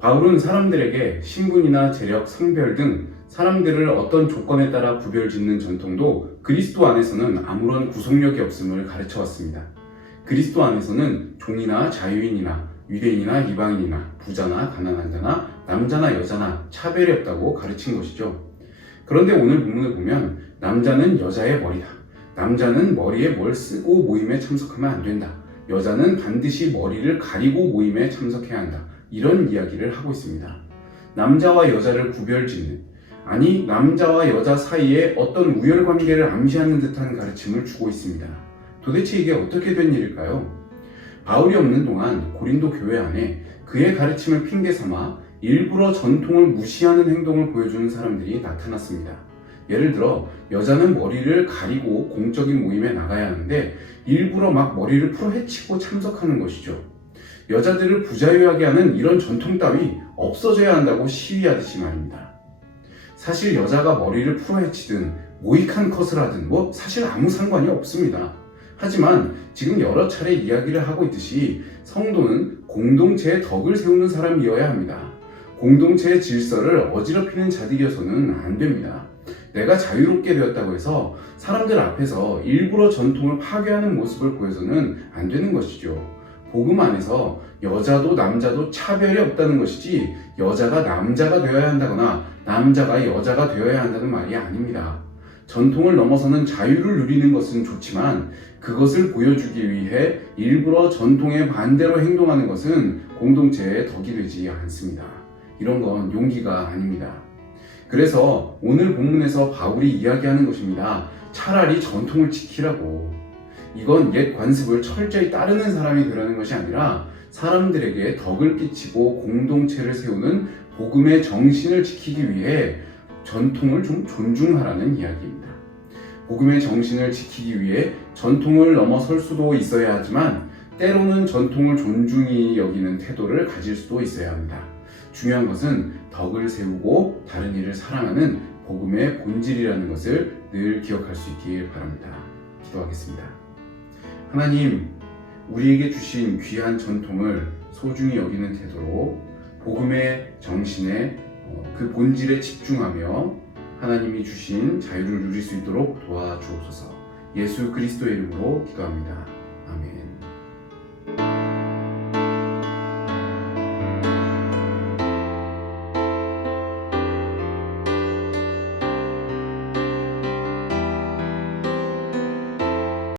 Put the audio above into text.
바울은 사람들에게 신분이나 재력, 성별 등 사람들을 어떤 조건에 따라 구별짓는 전통도 그리스도 안에서는 아무런 구속력이 없음을 가르쳐 왔습니다. 그리스도 안에서는 종이나 자유인이나 유대인이나 이방인이나 부자나 가난한 자나 남자나 여자나 차별이 없다고 가르친 것이죠. 그런데 오늘 본문을 보면 남자는 여자의 머리다. 남자는 머리에 뭘 쓰고 모임에 참석하면 안 된다. 여자는 반드시 머리를 가리고 모임에 참석해야 한다. 이런 이야기를 하고 있습니다. 남자와 여자를 구별짓는, 아니 남자와 여자 사이에 어떤 우열관계를 암시하는 듯한 가르침을 주고 있습니다. 도대체 이게 어떻게 된 일일까요? 바울이 없는 동안 고린도 교회 안에 그의 가르침을 핑계삼아 일부러 전통을 무시하는 행동을 보여주는 사람들이 나타났습니다. 예를 들어 여자는 머리를 가리고 공적인 모임에 나가야 하는데 일부러 막 머리를 풀어헤치고 참석하는 것이죠. 여자들을 부자유하게 하는 이런 전통 따위 없어져야 한다고 시위하듯이 말입니다. 사실 여자가 머리를 풀어헤치든 모이칸 컷을 하든 사실 아무 상관이 없습니다. 하지만 지금 여러 차례 이야기를 하고 있듯이 성도는 공동체의 덕을 세우는 사람이어야 합니다. 공동체의 질서를 어지럽히는 자들이어서는 안 됩니다. 내가 자유롭게 되었다고 해서 사람들 앞에서 일부러 전통을 파괴하는 모습을 보여서는 안 되는 것이죠. 복음 안에서 여자도 남자도 차별이 없다는 것이지 여자가 남자가 되어야 한다거나 남자가 여자가 되어야 한다는 말이 아닙니다. 전통을 넘어서는 자유를 누리는 것은 좋지만 그것을 보여주기 위해 일부러 전통에 반대로 행동하는 것은 공동체의 덕이 되지 않습니다. 이런 건 용기가 아닙니다. 그래서 오늘 본문에서 바울이 이야기하는 것입니다. 차라리 전통을 지키라고. 이건 옛 관습을 철저히 따르는 사람이 되라는 것이 아니라 사람들에게 덕을 끼치고 공동체를 세우는 복음의 정신을 지키기 위해 전통을 좀 존중하라는 이야기입니다. 복음의 정신을 지키기 위해 전통을 넘어설 수도 있어야 하지만 때로는 전통을 존중히 여기는 태도를 가질 수도 있어야 합니다. 중요한 것은 덕을 세우고 다른 이를 사랑하는 복음의 본질이라는 것을 늘 기억할 수 있길 바랍니다. 기도하겠습니다. 하나님, 우리에게 주신 귀한 전통을 소중히 여기는 태도로 복음의 정신에 그 본질에 집중하며 하나님이 주신 자유를 누릴 수 있도록 도와주옵소서. 예수 그리스도의 이름으로 기도합니다. 아멘.